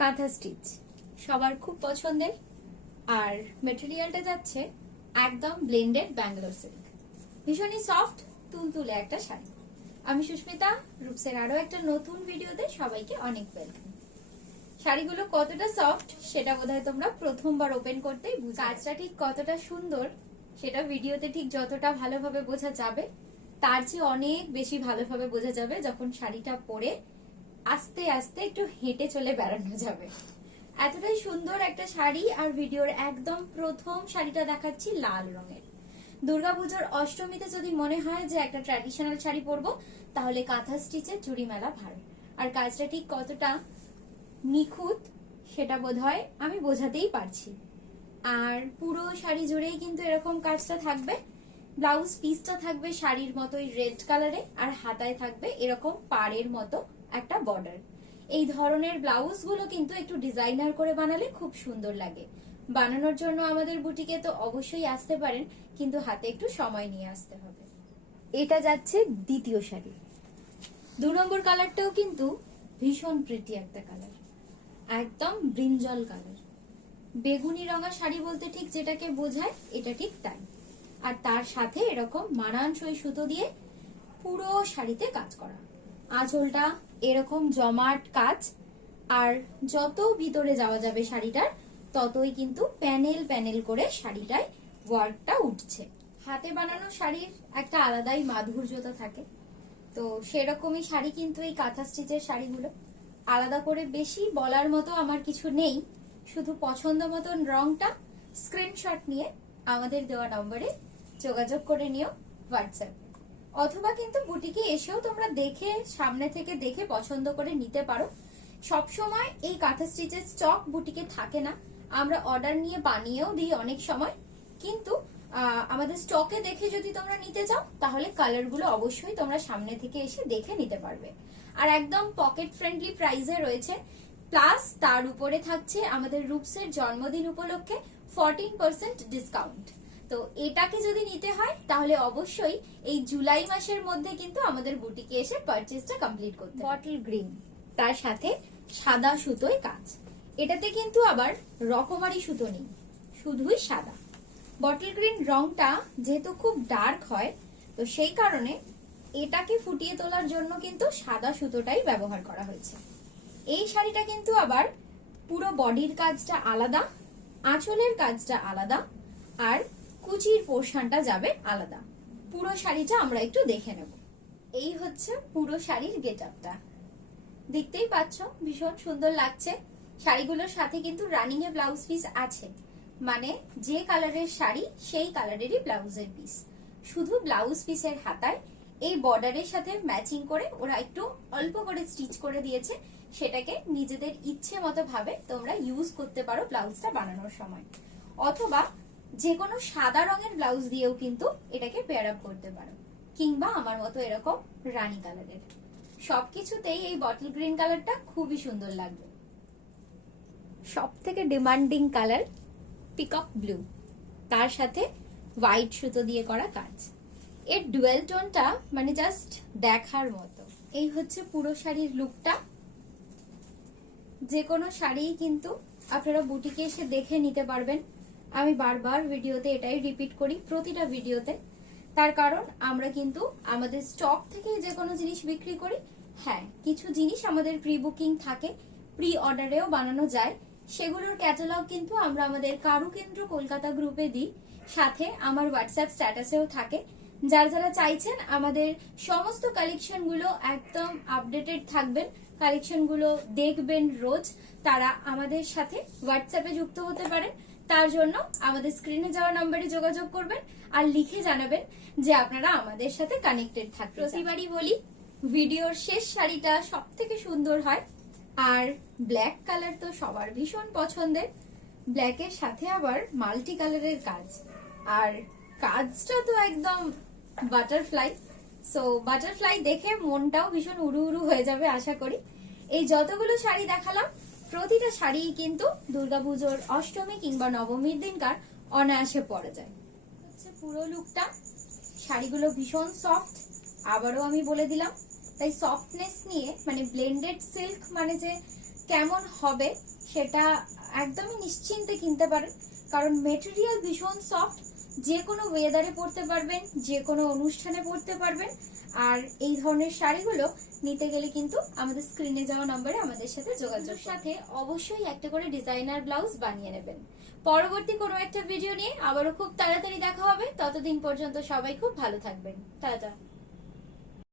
কাঁথা স্টিচ সবার খুব পছন্দের। আর মেটেরিয়ালটা যাচ্ছে একদম ব্লেন্ডেড ব্যাঙ্গালোর সিল্ক, ভীষণই সফট তুলতুলে একটা শাড়ি। আমি সুস্মিতা, রূপসের আরো একটা নতুন ভিডিওতে সবাইকে অনেক ওয়েলকাম। শাড়িগুলো কতটা সফট সেটা বোধহয় তোমরা প্রথমবার ওপেন করতেই কাজটা ঠিক কতটা সুন্দর সেটা ভিডিওতে ঠিক যতটা ভালোভাবে বোঝা যাবে তার চেয়ে অনেক বেশি ভালোভাবে বোঝা যাবে যখন শাড়িটা পরে আস্তে আস্তে একটু হেঁটে চলে বেড়ানো যাবে। এতটাই সুন্দর একটা শাড়ি। আর ভিডিওর একদম প্রথম শাড়িটা দেখাচ্ছি লাল রঙের। দুর্গাপুজোর অষ্টমীতে যদি মনে হয় যে একটা ট্র্যাডিশনাল শাড়ি পরবো তাহলে কাঁথা স্টিচের চুড়ি মেলা ভালো। আর কাজটা ঠিক কতটা নিখুঁত সেটা বোধহয় আমি বোঝাতেই পারছি। আর পুরো শাড়ি জুড়েই কিন্তু এরকম কাজটা থাকবে। ব্লাউজ পিসটা থাকবে শাড়ির মতোই রেড কালারে, আর হাতায় থাকবে এরকম পাড়ের মতো একটা বর্ডার। এই ধরনের ব্লাউজ গুলো কিন্তু একটু ডিজাইনার করে বানালে খুব সুন্দর লাগে। বানানোর জন্য আমাদের বুটিকে তো অবশ্যই আসতে পারেন, কিন্তু হাতে একটু সময় নিয়ে আসতে হবে। এটা যাচ্ছে দ্বিতীয় শাড়ি। 2 নম্বর কালারটাও কিন্তু ভীষণ প্রিটি একটা কালার, একদম ব্রিঞ্জল কালার। বেগুনি রঙা শাড়ি বলতে ঠিক যেটাকে বোঝায় এটা ঠিক তাই। আর তার সাথে এরকম মানানসই সুতো দিয়ে পুরো শাড়িতে কাজ করা। আঁচলটা এরকম জমাট কাজ, আর যত ভিতরে যাওয়া যাবে শাড়িটার ততই কিন্তু প্যানেল প্যানেল করে শাড়িটায় ওয়ার্কটা উঠছে। হাতে বানানো শাড়ির একটা আলাদাই মাধুর্যতা থাকে। তো সেরকমই শাড়ি কিন্তু এই কাঁথা স্টিচের শাড়িগুলো। আলাদা করে বেশি বলার মতো আমার কিছু নেই, শুধু পছন্দ মতন রংটা স্ক্রিনশট নিয়ে আমাদের দেওয়া নম্বরে যোগাযোগ করে নিও হোয়াটসঅ্যাপ, অথবা কিন্তু বুটিকে এসেও তোমরা দেখে সামনে থেকে দেখে পছন্দ করে নিতে পারো। সব সময় এই কাঁথা স্টিচের স্টক বুটিকে থাকে না, আমরা অর্ডার নিয়ে বানিয়েও দিই অনেক সময়, কিন্তু আমাদের স্টকে দেখে যদি তোমরা নিতে চাও তাহলে কালারগুলো অবশ্যই তোমরা সামনে থেকে এসে দেখে নিতে পারবে। আর একদম পকেট ফ্রেন্ডলি প্রাইসে রয়েছে, প্লাস তার উপরে থাকছে আমাদের রূপসের জন্মদিন উপলক্ষে 14% ডিসকাউন্ট। তো এটাকে যদি নিতে হয় তাহলে অবশ্যই এই জুলাই মাসের মধ্যে কিন্তু আমাদের বুটিকে এসে পারচেজটা কমপ্লিট করতে হবে। বটল গ্রিন, তার সাথে সাদা সুতোয় কাজ। এটাতে কিন্তু আবার রকমারি সুতো নেই, শুধুই সাদা। বটল গ্রিন রংটা যেহেতু খুব ডার্ক হয়, তো সেই কারণে এটাকে ফুটিয়ে তোলার জন্য কিন্তু সাদা সুতোটাই ব্যবহার করা হয়েছে। এই শাড়িটা কিন্তু আবার পুরো বডির কাজটা আলাদা, আঁচলের কাজটা আলাদা, আর কুচির পোর্শনটা যাবে আলাদা। পুরো শাড়িটা আমরা একটু দেখে নেব। এই হচ্ছে পুরো শাড়ির গেটআপটা, দেখতেই পাচ্ছ ভীষণ সুন্দর লাগছে। শাড়িগুলোর সাথে কিন্তু রানিং এ ব্লাউজ পিস আছে, মানে যে কালারের শাড়ি সেই কালারেরই ব্লাউজের পিস। শুধু ব্লাউজ পিসের হাতায় এই বর্ডারের সাথে ম্যাচিং করে ওরা একটু অল্প করে স্টিচ করে দিয়েছে, সেটাকে নিজেদের ইচ্ছে মতো ভাবে তোমরা ইউজ করতে পারো ব্লাউজটা বানানোর সময়, অথবা যে কোনো সাদা রঙের ব্লাউজ দিয়েও কিন্তু এটাকে পেয়ার আপ করতে পারো, কিংবা আমার মতো এরকম রানী কালারের। সবকিছুতেই এই বটল গ্রিন কালারটা খুবই সুন্দর লাগবে। সব থেকে ডিমান্ডিং কালার পিকক ব্লু, তার সাথে হোয়াইট সুতো দিয়ে করা কাজ। এর ডুয়েল টোনটা মানে জাস্ট দেখার মতো। এই হচ্ছে পুরো শাড়ির লুকটা। যে কোনো শাড়ি কিন্তু আপনারা বুটিকে এসে দেখে নিতে পারবেন। আমি বারবার ভিডিওতে এটাই রিপিট করি, প্রতিটা ভিডিওতে। তার কারণ আমরা কিন্তু আমাদের স্টক থেকে যে কোনো জিনিস বিক্রি করি। হ্যাঁ, কিছু জিনিস আমাদের প্রি বুকিং থাকে, প্রি অর্ডারেও বানানো যায়, সেগুলোর ক্যাটালগ কিন্তু আমরা আমাদের কারুকেন্দ্র কলকাতা গ্রুপে দিই, সাথে আমার হোয়াটসঅ্যাপ স্ট্যাটাসেও থাকে। যারা চাইছেন আমাদের সমস্ত কালেকশন গুলো একদম আপডেটেড থাকবেন, কালেকশন গুলো দেখবেন রোজ, তারা আমাদের সাথে হোয়াটসঅ্যাপে যুক্ত হতে পারেন। তার জন্য আমাদের স্ক্রিনে যাওয়া নম্বরে যোগাযোগ করবেন আর লিখে জানাবেন যে আপনারা আমাদের সাথে কানেক্টেড থাকবেন। প্রতিবারই বলি ভিডিওর শেষ শাড়িটা সব থেকে সুন্দর হয়, আর ব্ল্যাক কালার তো সবার ভীষণ পছন্দের। ব্ল্যাকের সাথে আবার মাল্টি কালারের কাজ, আর কাজটা তো একদম বাটারফ্লাই। সো বাটারফ্লাই দেখে মনটাও ভীষণ উড়ু উড়ু হয়ে যাবে আশা করি। এই যতগুলো শাড়ি দেখালাম প্রতিটা শাড়ি কিন্তু দুর্গাপুজোর অষ্টমী কিংবা নবমীর দিনকার অনায়াসে পরা যায়। হচ্ছে পুরো লুকটা। শাড়িগুলো ভীষণ সফট, আবারও আমি বলে দিলাম। তাই সফটনেস নিয়ে, মানে ব্লেন্ডেড সিল্ক মানে যে কেমন হবে সেটা একদমই নিশ্চিন্তে কিনতে পারেন, কারণ মেটেরিয়াল ভীষণ সফট, যে কোনো ওয়েদারে পরতে পারবেন, যে কোনো অনুষ্ঠানে পরতে পারবেন। আর এই ধরনের শাড়িগুলো নিতে গেলে কিন্তু আমাদের স্ক্রিনে যাওয়া নম্বরে আমাদের সাথে যোগাযোগ, সাথে অবশ্যই একটা করে ডিজাইনার ব্লাউজ বানিয়ে নেবেন। পরবর্তী কোনো একটা ভিডিও নিয়ে আবারও খুব তাড়াতাড়ি দেখা হবে। ততদিন পর্যন্ত সবাই খুব ভালো থাকবেন। টাটা।